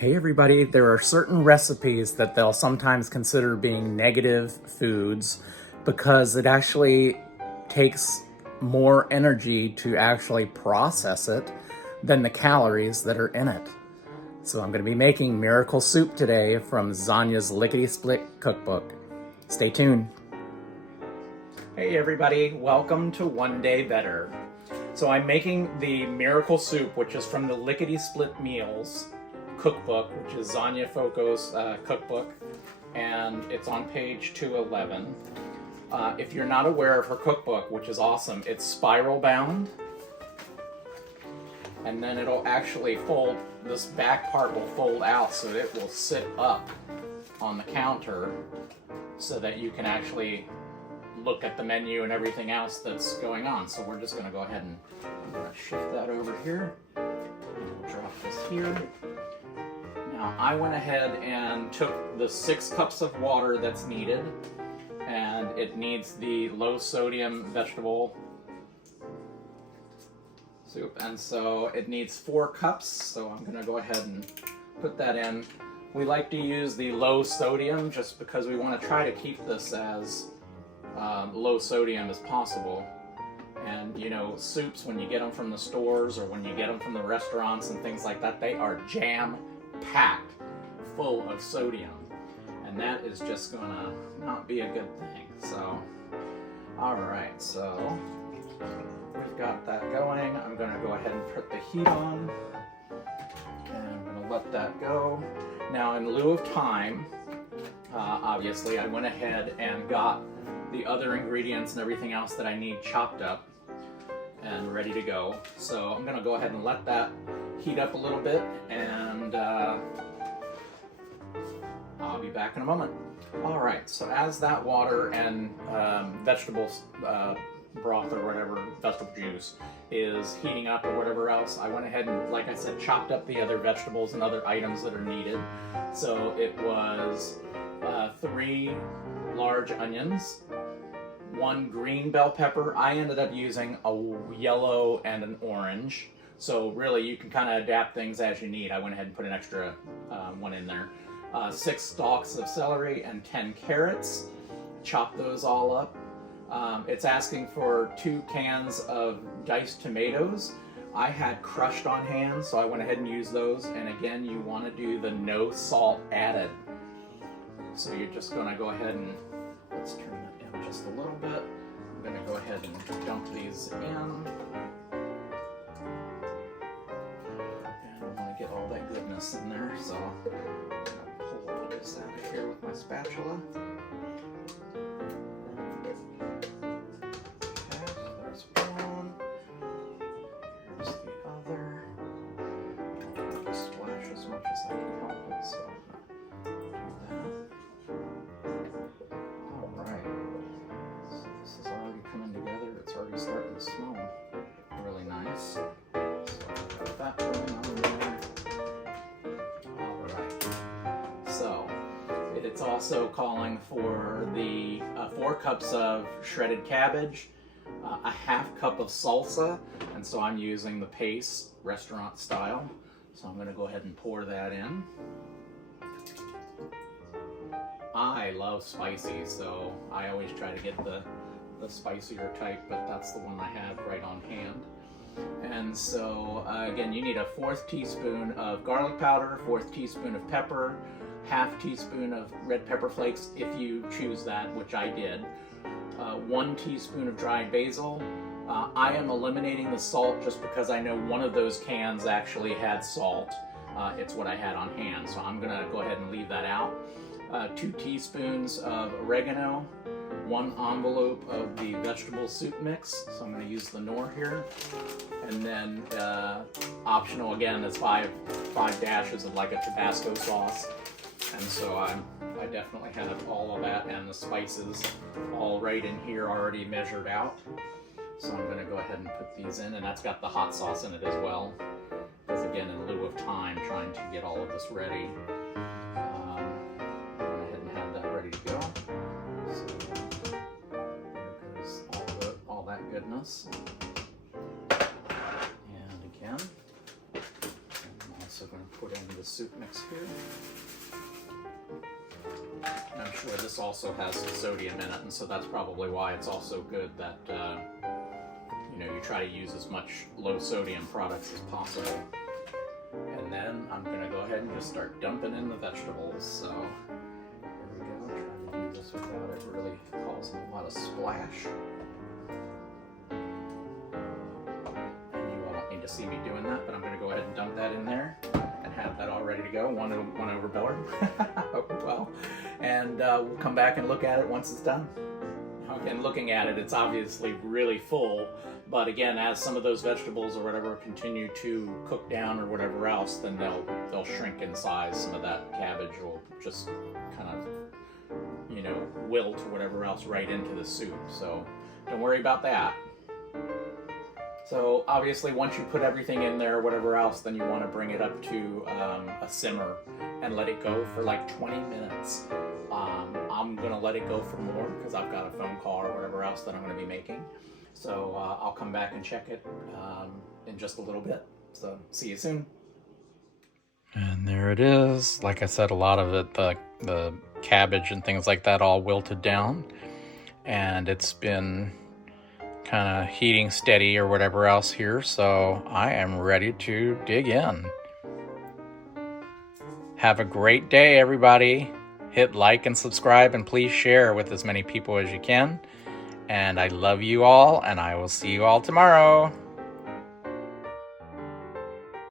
Hey everybody, there are certain recipes that they'll sometimes consider being negative foods because it actually takes more energy to actually process it than the calories that are in it. So I'm going to be making miracle soup today from Zanya's Lickety Split cookbook. Stay tuned. Hey everybody, welcome to One Day Better. So I'm making the miracle soup, which is from the Lickety Split Meals cookbook, which is Zanya Foco's cookbook, and it's on page 211. If you're not aware of her cookbook, which is awesome, it's spiral bound, and then it'll actually fold, this back part will fold out so that it will sit up on the counter so that you can actually look at the menu and everything else that's going on. So we're just going to go ahead and I'm going to shift that over here. We'll drop this here. Now I went ahead and took the 6 cups of water that's needed, and it needs the low sodium vegetable soup, and so it needs 4 cups, so I'm going to go ahead and put that in. We like to use the low sodium just because we want to try to keep this as low sodium as possible. And you know, soups, when you get them from the stores or when you get them from the restaurants and things like that, they are jam-packed full of sodium, and that is just gonna not be a good thing. So alright, so we've got that going. I'm gonna go ahead and put the heat on, and I'm gonna let that go. Now in lieu of time, obviously I went ahead and got the other ingredients and everything else that I need chopped up and ready to go. So I'm gonna go ahead and let that heat up a little bit, and I'll be back in a moment. Alright, so as that water and vegetables broth or whatever, vegetable juice, is heating up or whatever else, I went ahead and, like I said, chopped up the other vegetables and other items that are needed. So it was 3 large onions, 1 green bell pepper. I ended up using a yellow and an orange. So really you can kind of adapt things as you need. I went ahead and put an extra one in there. 6 stalks of celery and 10 carrots. Chop those all up. It's asking for 2 cans of diced tomatoes. I had crushed on hand, so I went ahead and used those. And again, you want to do the no salt added. So you're just going to go ahead and, let's turn that down just a little bit. I'm going to go ahead and dump these in. And I want to get all that goodness in there, so I'm going to pull all this out of here with my spatula. Okay, so there's one. Here's the other. I'm going to splash as much as I can help it, so I'm going to do that. Alright, so this is already coming together. It's already starting to smell really nice. So I've got that going on there. Alright, so it's also calling for the 4 cups of shredded cabbage, a half cup of salsa, and so I'm using the Pace restaurant style. So I'm going to go ahead and pour that in. I love spicy, so I always try to get the spicier type, but that's the one I had right on hand. And so again, you need a 1/4 teaspoon of garlic powder, 1/4 teaspoon of pepper, 1/2 teaspoon of red pepper flakes if you choose that, which I did, 1 teaspoon of dried basil. I am eliminating the salt just because I know one of those cans actually had salt. It's what I had on hand, so I'm gonna go ahead and leave that out. 2 teaspoons of oregano, 1 envelope of the vegetable soup mix, so I'm going to use the Knorr here, and then optional again is 5 dashes of like a Tabasco sauce, and so I definitely have all of that and the spices all right in here already measured out. So I'm going to go ahead and put these in, and that's got the hot sauce in it as well, because again, in lieu of time trying to get all of this ready. Ready to go. So there goes all that goodness. And again, I'm also going to put in the soup mix here. I'm sure this also has some sodium in it, and so that's probably why it's also good that you try to use as much low sodium products as possible. And then I'm gonna go ahead and just start dumping in the vegetables. So there we go. Trying to do this without it really causing a lot of splash. And you all don't need to see me doing that, but I'm gonna go ahead and dump that in there and have that all ready to go. One overboard. Well, and we'll come back and look at it once it's done. And looking at it, it's obviously really full, but again, as some of those vegetables or whatever continue to cook down or whatever else, then they'll shrink in size. Some of that cabbage will just kind of wilt or whatever else right into the soup. So don't worry about that. So obviously, once you put everything in there or whatever else, then you want to bring it up to a simmer and let it go for like 20 minutes. I'm going to let it go for more because I've got a phone call or whatever else that I'm going to be making. So I'll come back and check it in just a little bit. So see you soon. And there it is. Like I said, a lot of it, the cabbage and things like that all wilted down. And it's been kind of heating steady or whatever else here. So I am ready to dig in. Have a great day, everybody. Hit like and subscribe, and please share with as many people as you can. And I love you all, and I will see you all tomorrow.